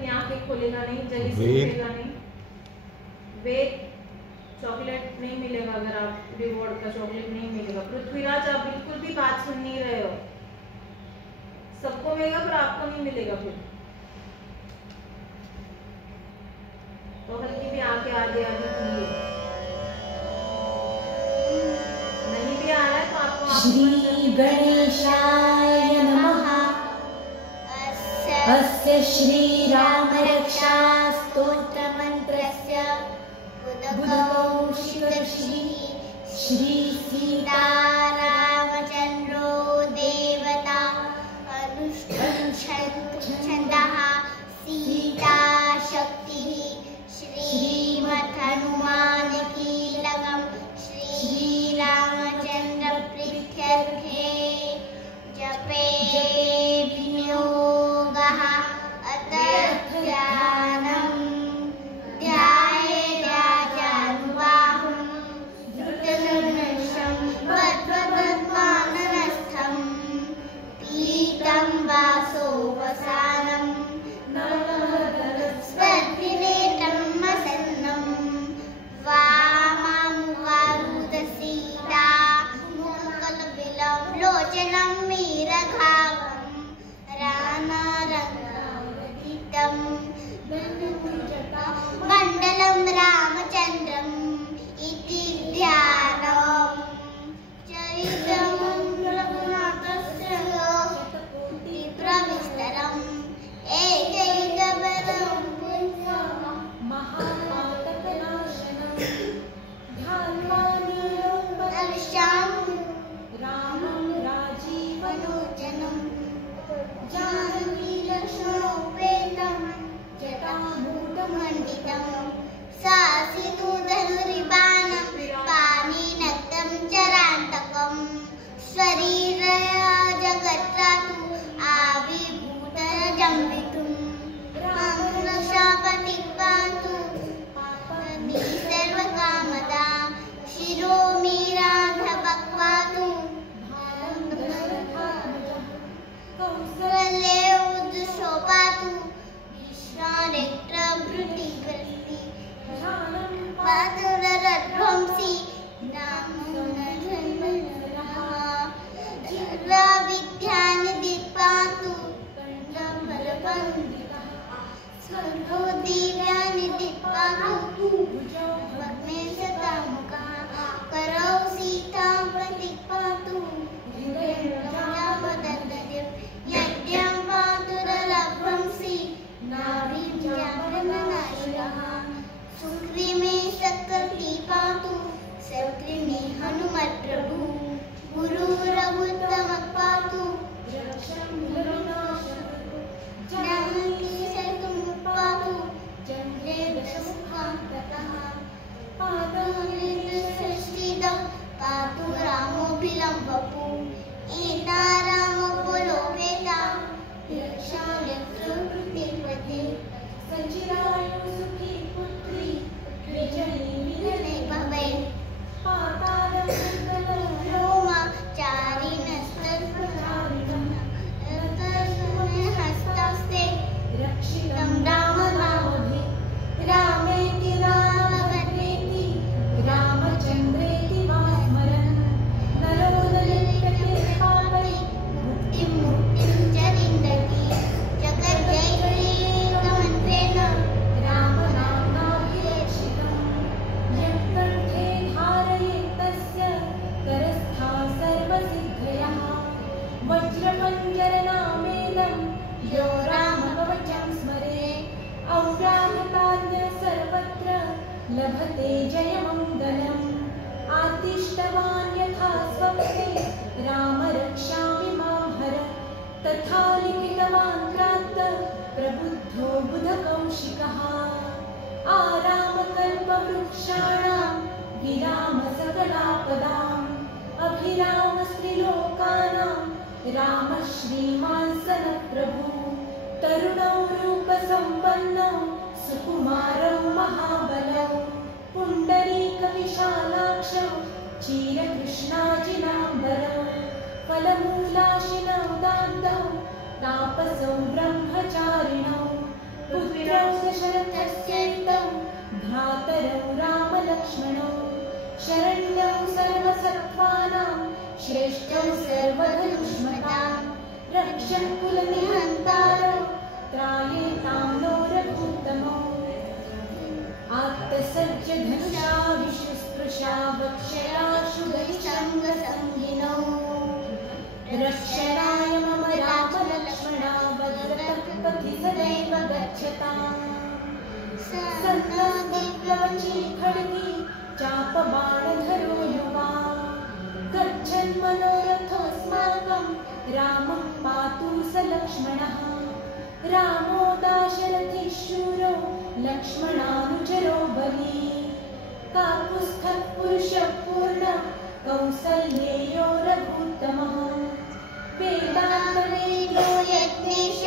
अपनी आंखें खोलेगा नहीं, जल्दी से उठेगा नहीं। वेद चॉकलेट नहीं मिलेगा, अगर आप रिवॉर्ड का चॉकलेट नहीं मिलेगा। पृथ्वीराज आप बिल्कुल भी बात सुन नहीं रहे हो, सबको मिलेगा पर आपको नहीं मिलेगा। फिर तो हल्की भी आके आधे आधे खुली नहीं भी आ रहा है तो आपको श्री गणेशाय नमः। अस्य श्री राम रक्षा स्तोत्र मंत्रस्य बुधकौशिक श्री सीता रामचंद्रो देवता अनुष्ठन्छन्दः सीता शक्ति श्रीमद् हनुमान कीलकम् श्री रामचंद्र प्रीत्यर्थे जपे विनियोगः अतः ध्यानम् मंडलम रामचंद्रम इति ध्यानम् चरितम् रघुनाथस्य विप्रविस्तरम् एकैकवरम् महापातकनाशनम् ध्यात्वानिरम्बलश्यामं रामं राजीवलोचनम् जानकी लक्ष्मणोपेतम् जटामूढमण्डितं सासिधनुर्बाणं पाणिनक्तं चरान्तकं शरीरजगत्रातु आविर्भूतजम्बितुं रामरक्षापतिपातु पापनि सर्वकामदा शिरोमि राधवक्वातु कौसल्ये उद्शोपातु पातुरध्वंसी विद्यानिधि पातु स्वर्गो दिव्यानिधि पातु करौ सीतापति पातु यज्ञं पातुरध्वंसी सुग्रीमे सकर्ति पातु सग्रीमे हनुमत् प्रभु गुरुरभुत्तम पातु जानकी सहितं पातु चन्द्रे दशमुखान्तकः पादोनिर्षष्टिदं पातु रामोऽभिलं वपु एता रामोपलोपेता रक्षायत्रपते सचिरायु सुखी पुत्री विजयी विजने भवे पातालं रोमा चारिणस्तत्प्रचारिणं रतशूने हस्तास्ते रक्षितं रामनामभि रामेति रामभद्रेति रामचन्द्रेति वा स्मरन् नरो नलिप्यते पापै मुक्तिं चरिन्दति जगज्जयितमन्त्रेण रामनाम्नाभिरक्षितम् यत्कण्ठे धारयेत्तस्य करस्था सर्वसिद्धयः वज्रपञ्जरनामेदं यो रामकवचं स्मरे औव्याहतान्य सर्वत्र लभते जयमङ्गलम् आतिष्ठवान् यथा स्वप्ने रामरक्षामि मां हर तथा लिखितवान् क्रान्त प्रबुद्धो बुधकौशिकः आरामकल्पवृक्षाणां विराम सकलापदाम् अभिरामस्त्रिलोकानां रामः श्रीमान् सनप्रभु तरुणौ रूपसम्पन्नौ सुकुमारौ महाबलौ पुण्डरीकविशालाक्षौ क्षीरकृष्णाजिनाम्बरौ फलमूलाशिनौ दान्तौ तापसौ ब्रह्मचारिणौ पुत्रौ दशरथस्यैतं भ्रातरौ रामलक्ष्मणौ शरण्यौ सर्वसत्त्वानां श्रेष्ठौ सर्वधनुष्मतां रक्षकुलनिहन्तारौ त्रायेतां नो रघुत्तमौ आत्तसज्जधनुषा विशुस्पृशा वक्षया शुभैषङ्गसंहिनौ रक्षणाय मम रामलक्ष्मणा वज्रतपथि सदैव गच्छताम् सन्नस्तिप्लवची खड्गी चापबाणधरो युवा गच्छन् मनोरथोऽस्माकं रामं पातु स लक्ष्मणः रामो दाशरथी शूरो लक्ष्मणानुचरो बली काकुत्स्थः पुरुषः पूर्ण कौसल्येयो रघुत्तमः वेदान्तवेदो यज्ञेश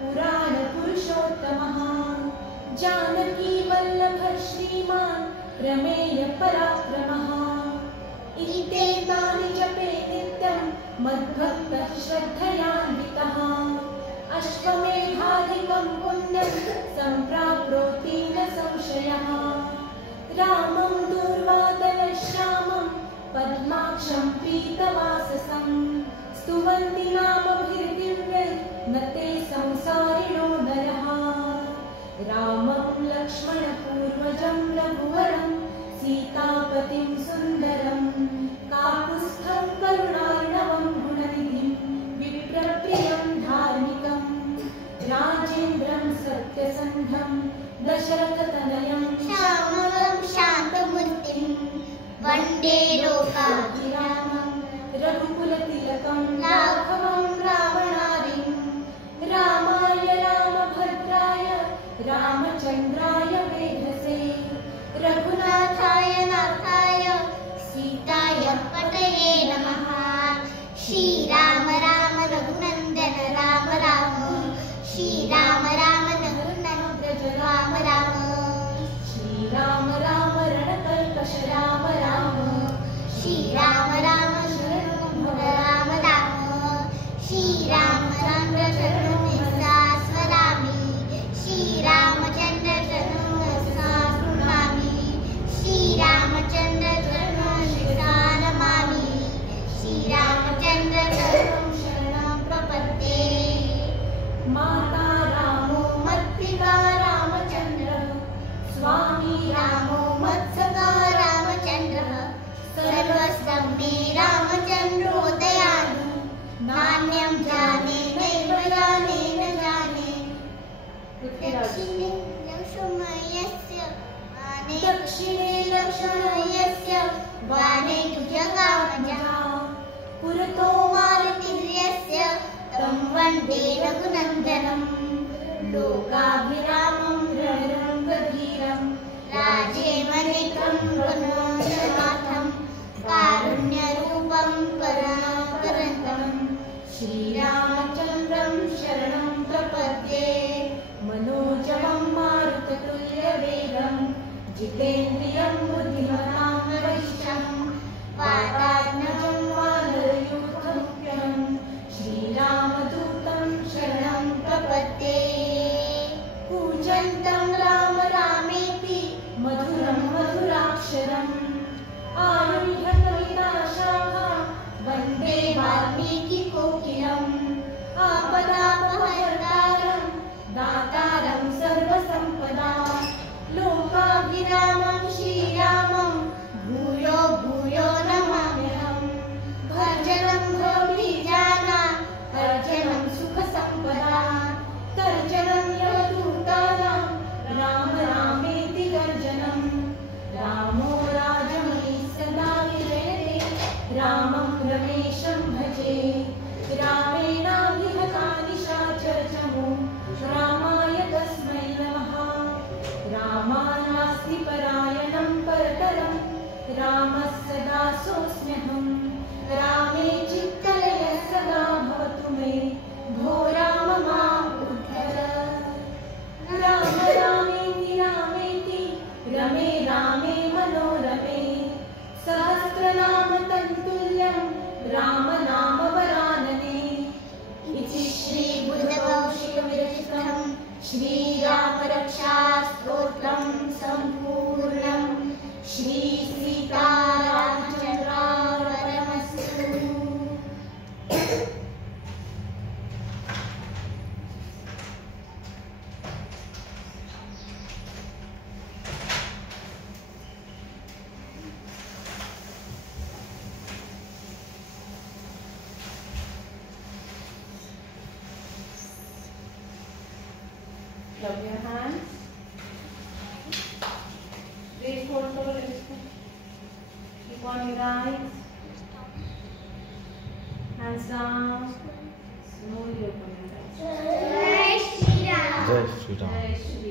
पुराणपुरुषोत्तमः जानकी वल्लभः श्रीमान् प्रमेय पराक्रमः इत्येतानि जपे नित्यं मद्भक्तः श्रद्धयान्वितः अश्वमेधाधिकं पुण्यं सम्प्राप्नोति न संशयः रामं दूर्वादनश्यामं पद्माक्षं पीतवाससं स्तुवन्ति नामभिर्दिव्यैः न ते संसारिणो नरः रामं लक्ष्मणपूर्वजं रघुवरं सीतापतिं सुन्दरं काकुत्स्थं करुणार्णवं गुणनिधिं विप्रप्रियं धार्मिकं राजेन्द्रं सत्यसन्धं दशरथतनयं श्यामलं शान्तमूर्तिं वन्दे लोकाभिरामं रघुकुलतिलकं राघवं रावणारिं रामाय रामभद्राय रामचन्द्राय वेधसे रघुनाथाय नाथाय सीताय पतये नमः श्रीराम राम रघुनन्दन राम राम श्रीराम राम रघुनन्दन राम राम श्रीराम राम रणकल्कष राम राम श्रीराम राम शरणं राम राम श्रीरामचन्द्र शरणं स्वरामि श्रीरामचन्द्र शरणं शृणामि श्रीरामचन्द्र शरणं नमामि श्रीरामचन्द्र शरणं शरणं प्रपद्ये माता रामो मत्पिता रामचन्द्रः स्वामी रामो मत्सखा रामचन्द्रः सर्वस्वं मे रामचन्द्रो दयालु नान्यं जाने नैव जाने न जाने दक्षिणे लक्ष्मणस्य वाने जगामजः पुरतो मारुतिर्यस्य तं वन्दे रघुनन्दनं लोकाभिरामं रणरङ्गधीरं राजेमनिकं वननाथं कारुण्यरूपं करुणाकरं श्रीरामचन्द्रं शरणं प्रपद्ये मनोजवं मारुततुल्यवेगं जितेन्द्रियं बुद्धिमतां वरिष्ठं वातात्मजं वानरयूथमुख्यं श्रीरामदूतं शरणं प्रपद्ये पूजन्तं राम रामेति मधुरं मधुराक्षरम् आरुह्य कविताशाखां वन्दे वाल्मीकिकोकिलम् आपदापहर्तारं दातारं सर्वसम्पदां लोकाभिरामं श्रीरामं भूयो भूयो नमाम्यहम् भर्जनं भोगिजाना अर्जनं सुखसम्पदा तर्जनं यवदूतानां राम रामेति गर्जनं रामो राजमयी सदा विजयते रामं रमेशं भजे रामेणाभिहता निशाचरचमो रामाय तस्मै नमः रामानास्ति परायणं परतरं रामः सदा सोऽस्म्यहं रामे चित्तलयः सदा भवतु मे भो राम माम् उद्धर राम रामेति रामेति रमे रामे मनोरमे सहस्रनाम तत्तुल्यं राम नाम वरानने इति श्री बुद्धकौशिक विरचितं Shriram Shri सीतारामचन्द्रार्पणमस्तु। Love your hands. Raise hold करो, raise hold. Keep on your eyes. Hands down. Slowly open your eyes. जय श्री राम। जय श्री राम। Jai Shri